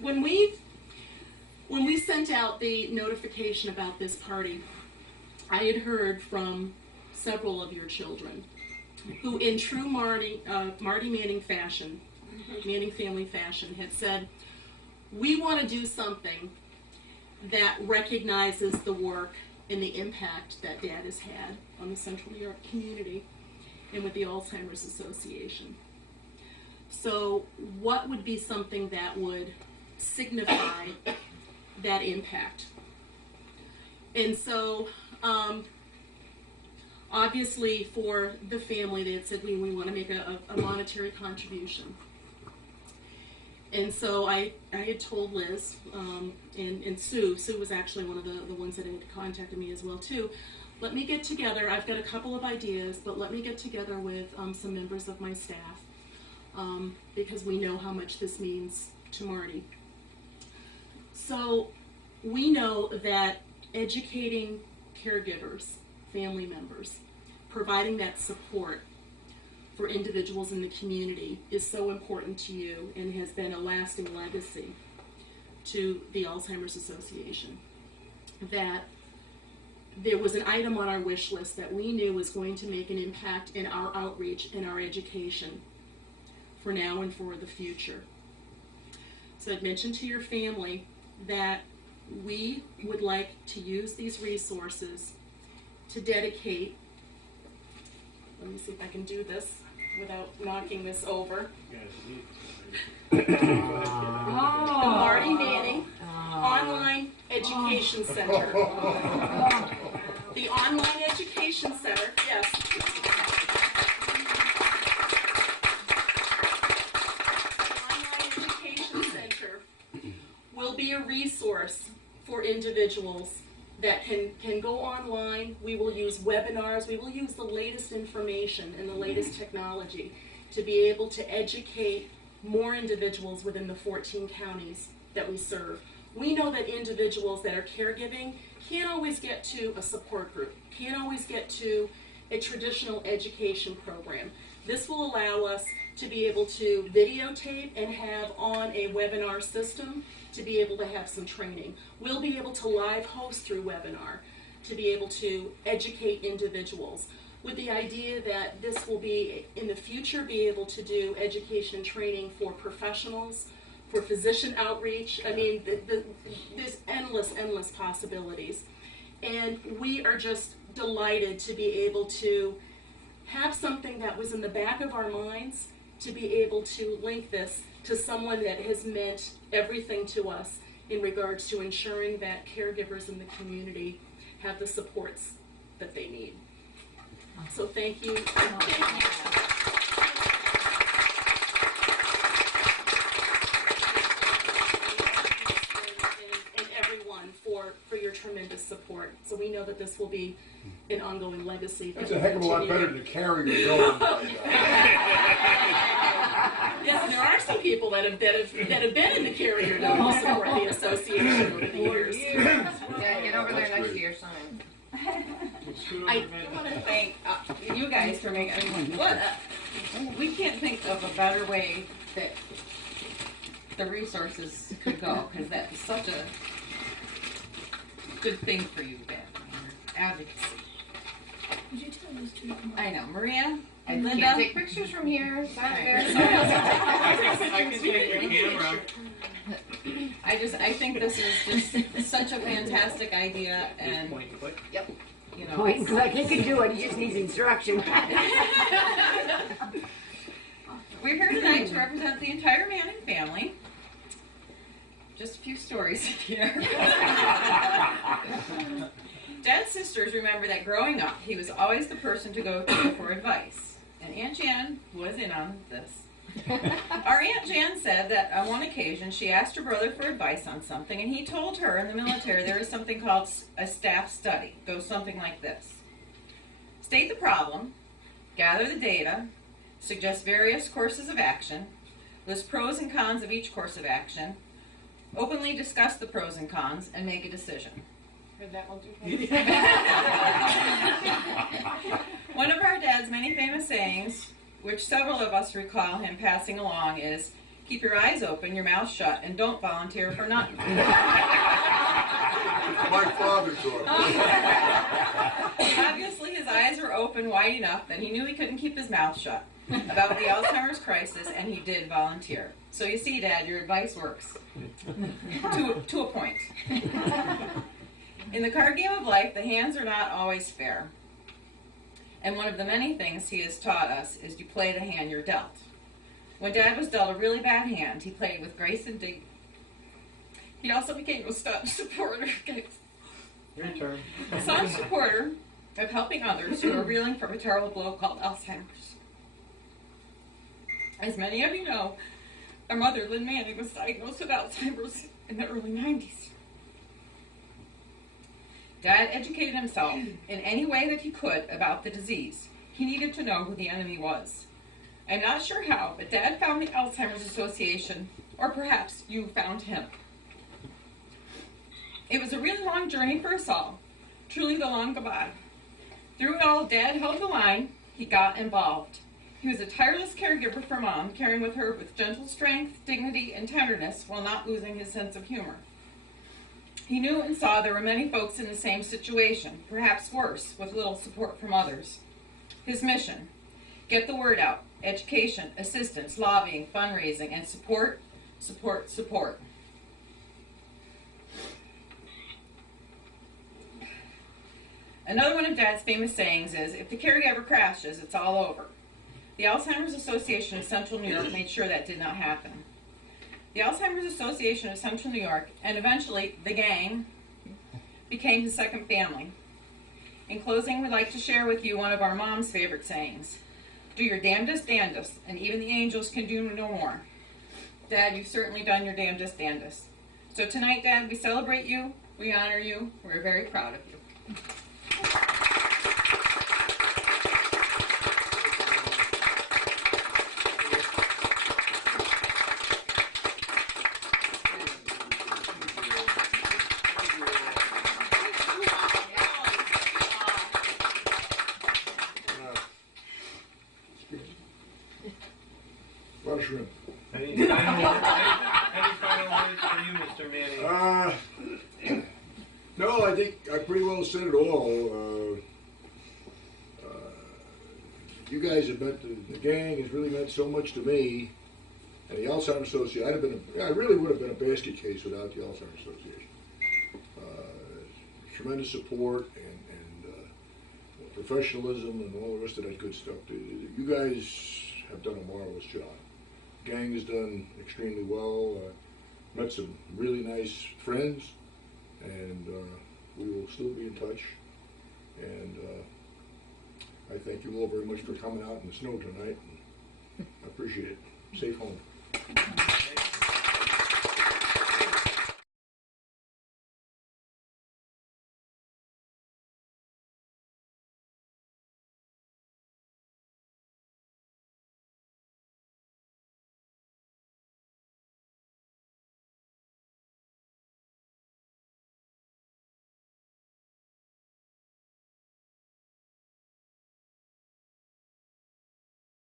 when we sent out the notification about this party, I had heard from several of your children who, in true Marty Manning fashion, Manning family fashion, had said, we want to do something that recognizes the work and the impact that Dad has had on the Central New York community and with the Alzheimer's Association. So what would be something that would signify that impact? And so obviously for the family, they had said we want to make a monetary contribution. And so I had told Liz and Sue was actually one of the ones that had contacted me as well too. Let me get together, I've got a couple of ideas, but let me get together with some members of my staff because we know how much this means to Marty. So we know that educating caregivers, family members, providing that support for individuals in the community is so important to you and has been a lasting legacy to the Alzheimer's Association. That there was an item on our wish list that we knew was going to make an impact in our outreach and our education for now and for the future. So I'd mentioned to your family that we would like to use these resources to dedicate, let me see if I can do this without knocking this over. The Marty Manning Online Education Center. The Online Education Center, yes. The Online Education Center will be a resource for individuals that can go online. We will use webinars. We will use the latest information and the latest technology to be able to educate more individuals within the 14 counties that we serve. We know that individuals that are caregiving can't always get to a support group, can't always get to a traditional education program. This will allow us to be able to videotape and have on a webinar system to be able to have some training. We'll be able to live host through webinar to be able to educate individuals with the idea that this will be, in the future, be able to do education and training for professionals, for physician outreach. I mean, there's endless possibilities. And we are just delighted to be able to have something that was in the back of our minds to be able to link this to someone that has meant everything to us in regards to ensuring that caregivers in the community have the supports that they need. So thank you. And everyone for your tremendous support. So we know that this will be an ongoing legacy. That's a heck of a lot better than the carrier going. Yes, and there are some people that have been in the carrier that will support the association over the years. Yeah, get over there next to your sign. I want to thank you guys for making. We can't think of a better way that the resources could go, because that's such a good thing for you guys. Advocacy. Would you tell those two? I know, Maria and Can't Linda. take pictures from here. Right. I can take your camera. I think this is just such a fantastic idea, and Yep. you know, Point and click. He can do it. He just needs instruction. we're here tonight to represent the entire Manning family. Just a few stories here. Dad's sisters remember that growing up, he was always the person to go to for advice. And Aunt Jan was in on this. Our Aunt Jan said that on one occasion she asked her brother for advice on something, and he told her in the military there is something called a staff study. It goes something like this. State the problem, gather the data, suggest various courses of action, list pros and cons of each course of action, openly discuss the pros and cons, and make a decision. Heard that one too? One of our dad's many famous sayings, which several of us recall him passing along, is, Keep your eyes open, your mouth shut, and don't volunteer for nothing. My father taught me. Obviously, his eyes were open wide enough that he knew he couldn't keep his mouth shut about the Alzheimer's crisis, and he did volunteer. So you see, Dad, your advice works. To a point. In the card game of life, the hands are not always fair. And one of the many things he has taught us is to play the hand you're dealt. When Dad was dealt a really bad hand, he played with grace and dignity. He also became a staunch supporter. Your turn. A staunch supporter of helping others who are reeling from a terrible blow called Alzheimer's. As many of you know, our mother, Lynn Manning, was diagnosed with Alzheimer's in the early 90s. Dad educated himself in any way that he could about the disease. He needed to know who the enemy was. I'm not sure how, but Dad found the Alzheimer's Association, or perhaps you found him. It was a really long journey for us all, truly the long goodbye. Through it all, Dad held the line. He got involved. He was a tireless caregiver for Mom, caring with her with gentle strength, dignity, and tenderness while not losing his sense of humor. He knew and saw there were many folks in the same situation, perhaps worse, with little support from others. His mission: get the word out, education, assistance, lobbying, fundraising, and support, support, support. Another one of Dad's famous sayings is, if the caregiver crashes, it's all over. The Alzheimer's Association of Central New York made sure that did not happen. The Alzheimer's Association of Central New York, and eventually the gang, became his second family. In closing, we'd like to share with you one of our mom's favorite sayings. Do your damnedest, and even the angels can do no more. Dad, you've certainly done your damnedest. So tonight, Dad, we celebrate you, we honor you, we're very proud of you. Mushroom. Any final words for you, Mr. Manning? No, I think I pretty well said it all. You guys have meant, the gang has really meant so much to me. And the Alzheimer's Association, I really would have been a basket case without the Alzheimer's Association. Tremendous support and professionalism and all the rest of that good stuff. You guys have done a marvelous job. Gang has done extremely well. Met some really nice friends, and we will still be in touch. And I thank you all very much for coming out in the snow tonight. I appreciate it. Safe home.